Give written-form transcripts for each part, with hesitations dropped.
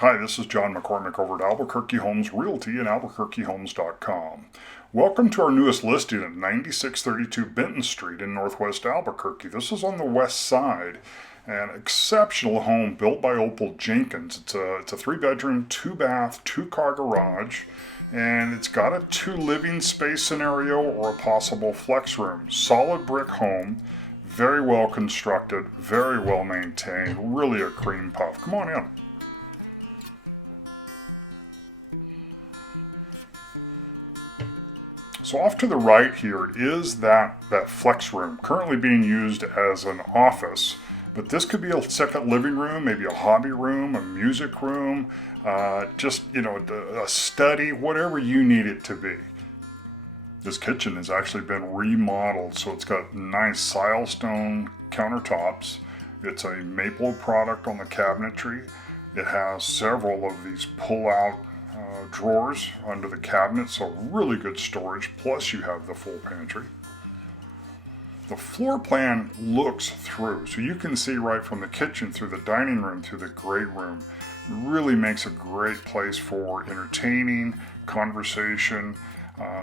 Hi, this is John McCormick over at Albuquerque Homes Realty and albuquerquehomes.com. Welcome to our newest listing at 9632 Benton Street in Northwest Albuquerque. This is on the west side. An exceptional home built by Opel Jenkins. It's a 3-bedroom, 2-bath, 2-car garage, and it's got a 2 living space scenario or a possible flex room. Solid brick home, very well constructed, very well maintained, really a cream puff. Come on in. So off to the right here is that flex room, currently being used as an office, but this could be a second living room, maybe a hobby room, a music room, a study, whatever you need it to be. This kitchen has actually been remodeled, so it's got nice Silestone countertops. It's a maple product on the cabinetry. It has several of these pull-out drawers under the cabinet, so really good storage, plus you have the full pantry. The floor plan looks through, so you can see right from the kitchen through the dining room through the great room. It really makes a great place for entertaining, conversation,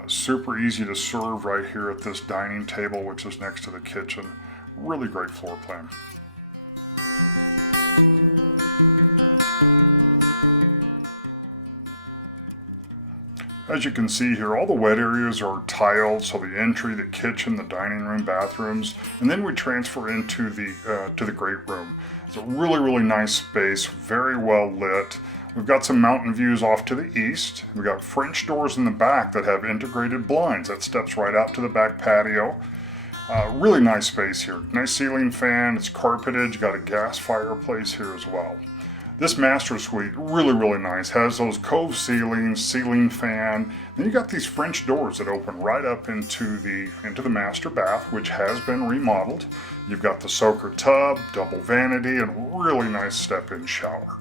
super easy to serve right here at this dining table, which is next to the kitchen. Really great floor plan. As you can see here, all the wet areas are tiled, so the entry, the kitchen, the dining room, bathrooms, and then we transfer into the great room. It's a really nice space, very well lit. We've got some mountain views off to the east. We've got French doors in the back that have integrated blinds. That steps right out to the back patio. Really nice space here. Nice ceiling fan, it's carpeted, you got a gas fireplace here as well. This master suite, really nice, has those cove ceilings, ceiling fan. Then you got these French doors that open right up into the master bath, which has been remodeled. You've got the soaker tub, double vanity, and really nice step-in shower.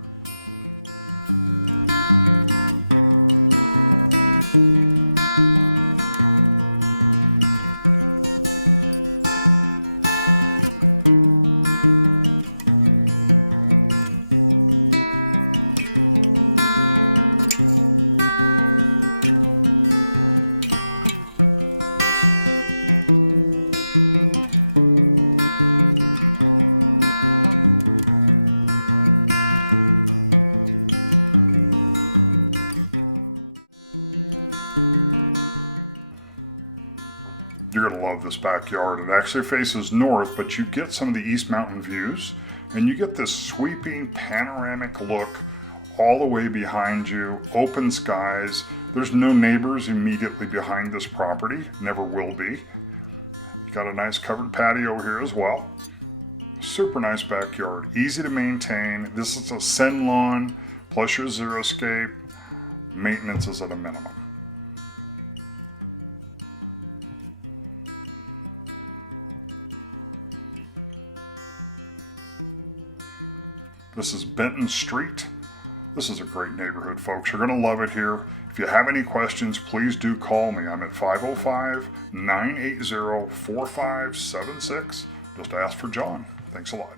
You're going to love this backyard. It actually faces north, but you get some of the East Mountain views, and you get this sweeping panoramic look all the way behind you, open skies. There's no neighbors immediately behind this property, never will be. You got a nice covered patio here as well. Super nice backyard, easy to maintain. This is a Sen lawn, plus your xeriscape. Maintenance is at a minimum. This is Benton Street. This is a great neighborhood, folks. You're going to love it here. If you have any questions, please do call me. I'm at 505-980-4576. Just ask for John. Thanks a lot.